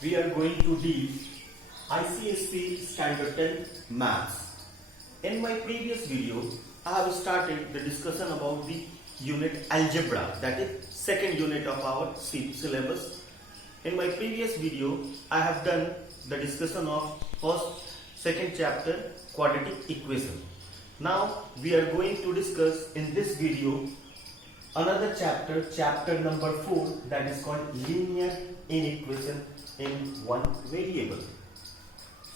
we are going to deal ICSE Standard 10 Maths. In my previous video, I have started the discussion about the unit Algebra, that is second unit of our syllabus. In my previous video, I have done the discussion of second chapter quadratic equation. Now we are going to discuss in this video another chapter number 4, that is called linear inequation in one variable.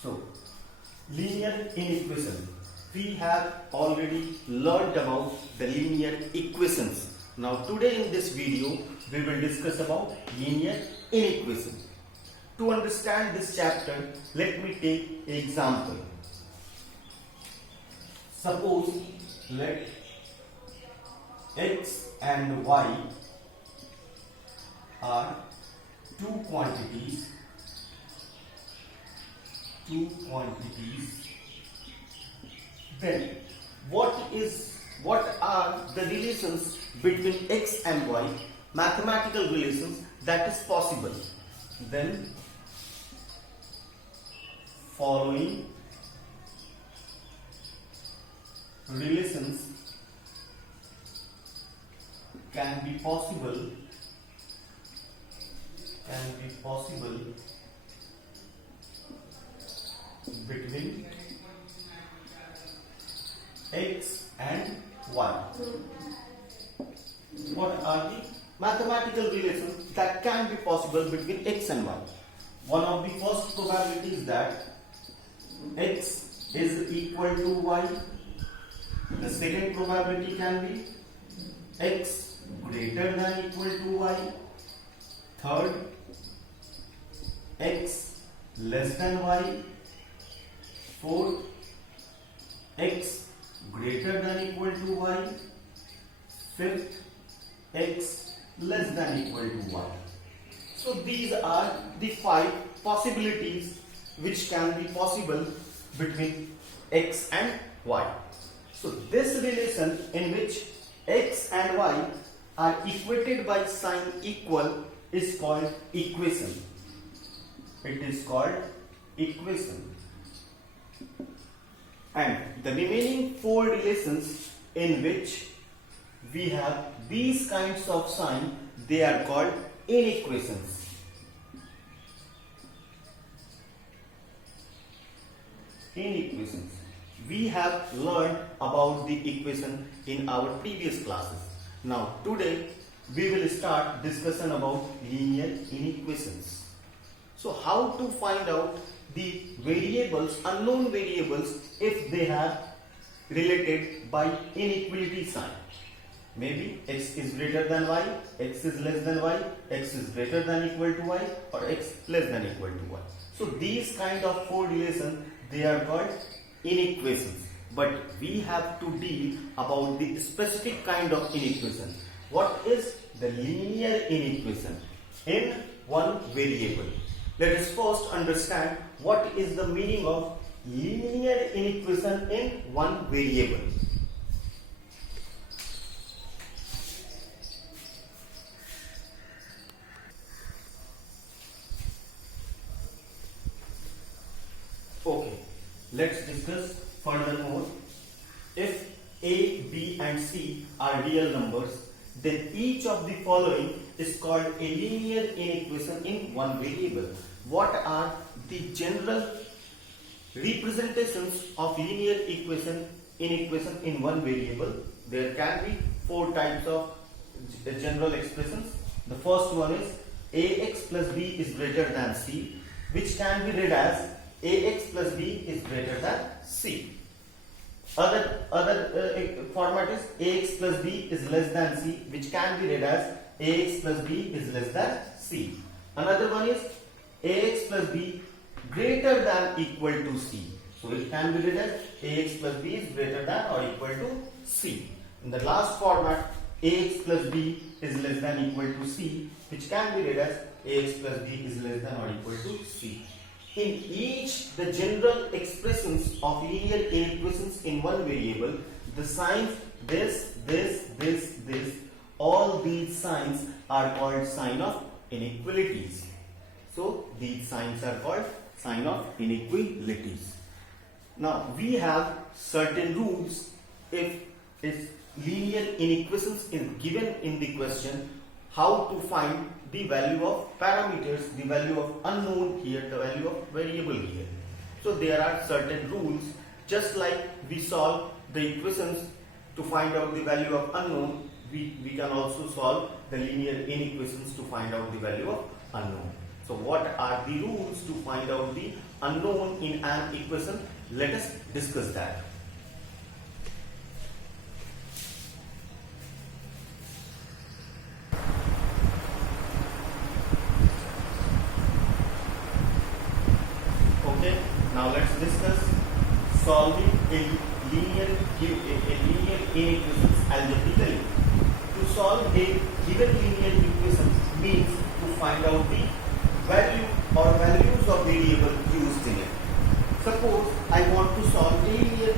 So linear inequation, we have already learned about the linear equations. Now today in this video we will discuss about linear inequation. To understand this chapter, let me take an example. Suppose let x and y are two quantities, then what are the relations between x and y, mathematical relations that is possible? Then following relations can be possible between x and y. What are the mathematical relations that can be possible between x and y? One of the first probabilities is that x is equal to y. The second probability can be x greater than equal to y. Third, x less than y. Fourth, x greater than equal to y. Fifth, x less than equal to y. So these are the 5 possibilities which can be possible between x and y. So this relation in which x and y are equated by sign equal is called equation. It is called equation. And the remaining 4 relations in which we have these kinds of sign, they are called inequations. Inequations. We have learned about the equation in our previous classes. Now today we will start discussion about linear inequations. So how to find out the variables, unknown variables, if they have related by inequality sign? Maybe x is greater than y, x is less than y, x is greater than equal to y, or x less than equal to y. So these kind of 4 relations, they are called inequations. But we have to deal about the specific kind of inequation. What is the linear inequation in one variable? Let us first understand what is the meaning of linear inequation in one variable. Okay, let's discuss furthermore. If A, B and C are real numbers, then each of the following is called a linear inequation in one variable. What are the general representations of linear inequation in one variable? There can be 4 types of general expressions. The first one is ax plus b is greater than c, which can be read as ax plus b is greater than c. Other format is ax plus b is less than c, which can be read as ax plus b is less than c. Another one is ax plus b greater than equal to c. So it can be read as ax plus b is greater than or equal to c. In the last format, ax plus b is less than equal to c, which can be read as ax plus b is less than or equal to c. In each the general expressions of linear inequations in one variable, the signs this, all these signs are called sign of inequalities. So these signs are called sign of inequalities. Now we have certain rules if linear inequations is given in the question, how to find the value of parameters, the value of unknown here, the value of variable here. So there are certain rules, just like we solve the equations to find out the value of unknown, we can also solve the linear inequations to find out the value of unknown. So what are the rules to find out the unknown in an equation? Let us discuss that. Okay, now let's discuss solving a linear inequations algebraically. To solve a given linear equation means to find out the value or values of variable used in it. Suppose I want to solve a linear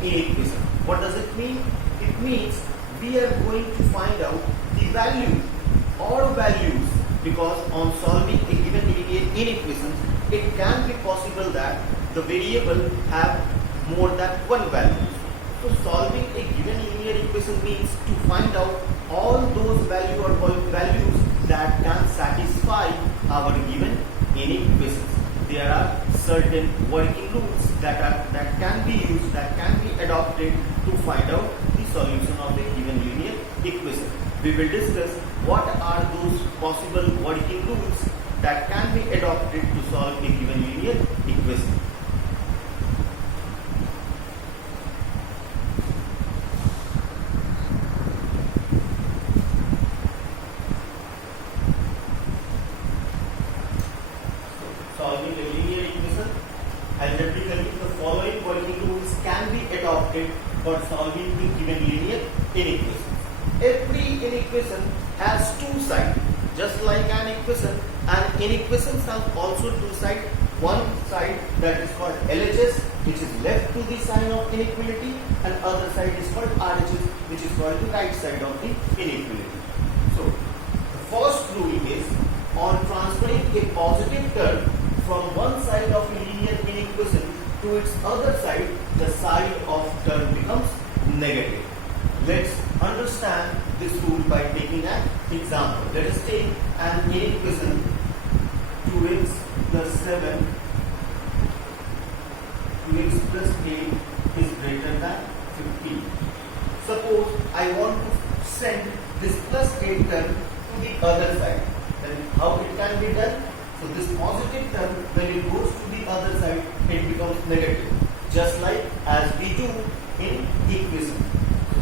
inequation. What does it mean? It means we are going to find out the value or values, because on solving a given linear inequation, it can be possible that the variable have more than one value. So solving a given linear equation means to find out all those value or values that can satisfy our given inequations. There are certain working rules that can be used, that can be adopted to find out the solution of a given linear equation. We will discuss what are those possible working rules that can be adopted to solve a given linear equation. Solving a linear equation algebraically, the following working rules can be adopted for solving the given linear inequation. Every inequation has two sides. Just like an equation, and inequations have also two sides. One side that is called LHS, which is left to the sign of inequality, and other side is called RHS, which is called the right side of the inequality. So the first rule is, on transferring a positive term from one side of a linear inequation to its other side, the side of term becomes negative. Let's understand this rule by taking an example. Let us take an inequation 2x plus 7, 2x plus 8 is greater than 15. Suppose I want to send this plus 8 term to the other side. Then how it can be done? So this positive term, when it goes to the other side, it becomes negative. Just like as we do in equation.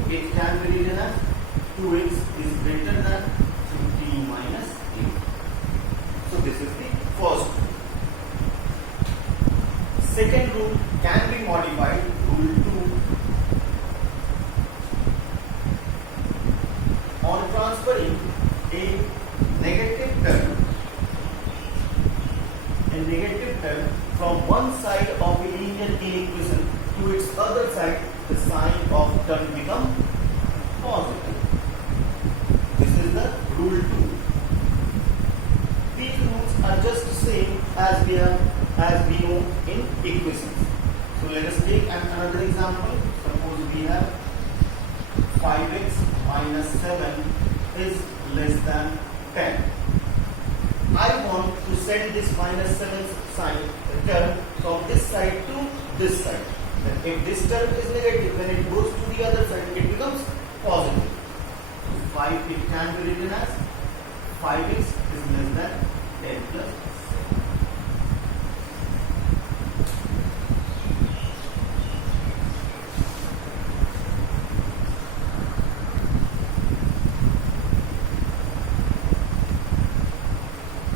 It can be written as 2x is greater than 15 minus 8. So this is the first rule. Second rule can be modified. Rule 2. On transferring a negative term from one side of a linear inequation to its other side, the sign of term becomes positive. This is the rule 2. These rules are just the same as we know in equations. So let us take another example. Suppose we have 5x minus 7 is less than 10. I want to send this minus 7 sign term from this side to this side. If this term is negative, when it goes to the other side, it becomes positive. 5, it can be written as 5x is less than 10 plus 7.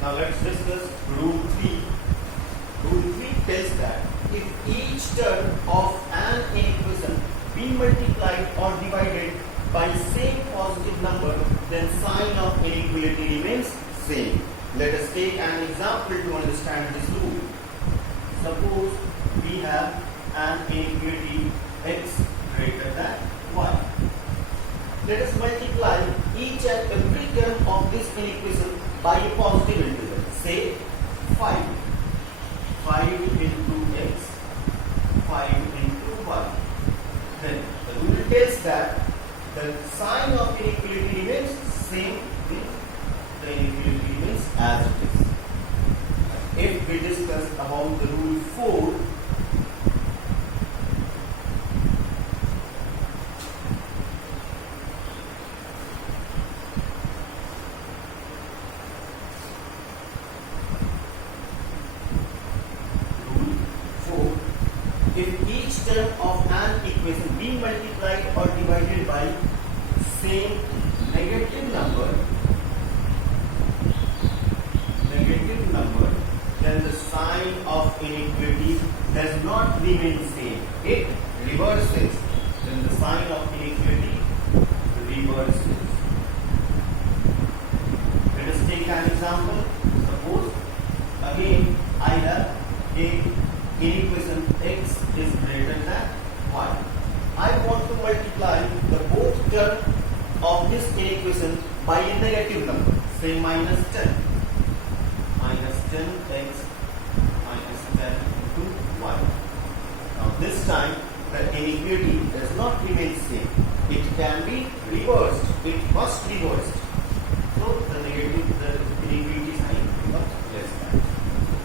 Now let's discuss rule 3. Rule 3 tells that if each term of an inequation be multiplied or divided by same positive number, then sign of inequality remains same. Let us take an example to understand this rule. Suppose we have an inequality x greater than y. Let us multiply each and every term of this inequation by a positive integer. Say 5. 5 into x, 5 into y. Then the rule tells that the sign of inequality remains same, means the inequality remains as it is. If we discuss about the rule 4, if each term of an equation be multiplied or divided by same negative number, then the sign of inequality does not remain same. It reverses. Then the sign of inequality reverses. Let us take an example. Suppose again I have a inequation x is greater than y. I want to multiply the both term of this inequation by a negative number, say minus 10. Minus 10x minus 10 into y. Now this time the inequality does not remain same. It can be reversed. It must reverse. So the inequality sign becomes less than.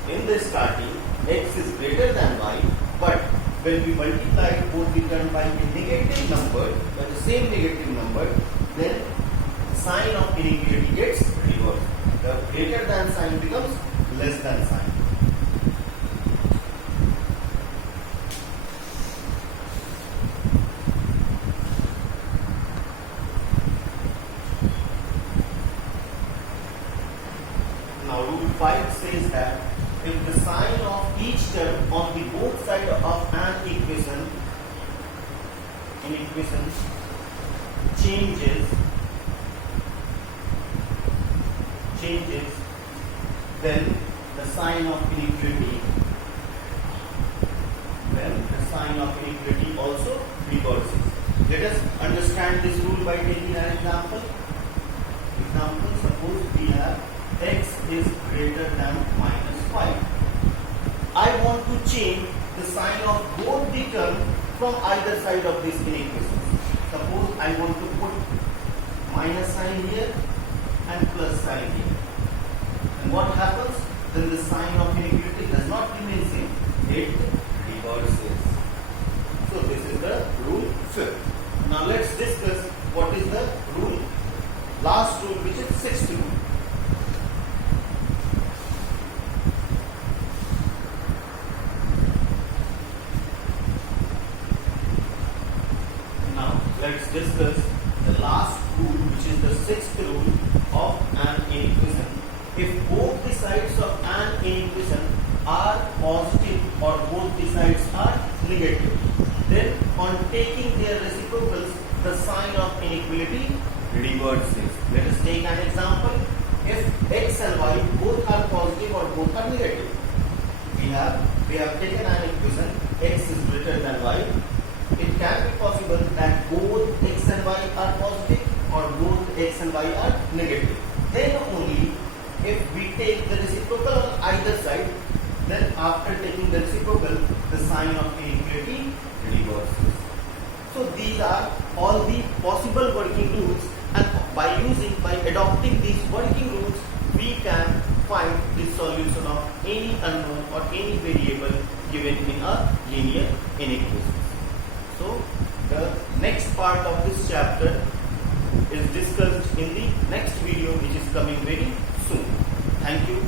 In this starting, x is greater than y, but when we multiply both the term by a negative number, by the same negative number, then sign of inequality gets reversed. The greater than sign becomes less than sign. Now rule 5 says that if the sign of each term on the both sides of an equation changes, then the sign of inequality also reverses. Let us understand this rule by taking an example. Suppose we have x is greater than minus 5. I want to change the sign of both the term from either side of this inequation. Suppose I want to put minus sign here and plus sign here. And what happens? Then the sign of inequality does not remain same. It reverses. So this is the rule 5th. Now let's discuss what is the rule, last rule, which is 6th rule. Let's discuss the last rule, which is the 6th rule of an inequation. If both the sides of an inequation are positive or both the sides are negative, then on taking their reciprocals, the sign of inequality reverses. Let us take an example. If x and y both are positive or both are negative, we have taken an equation x is greater than y. It can be possible that both x and y are positive or both x and y are negative. Then only if we take the reciprocal on either side, then after taking the reciprocal, the sign of inequality reverses. So these are all the possible working rules, and by adopting these working rules, we can find the solution of any unknown or any variable given in a linear inequation. So the next part of this chapter is discussed in the next video, which is coming very soon. Thank you.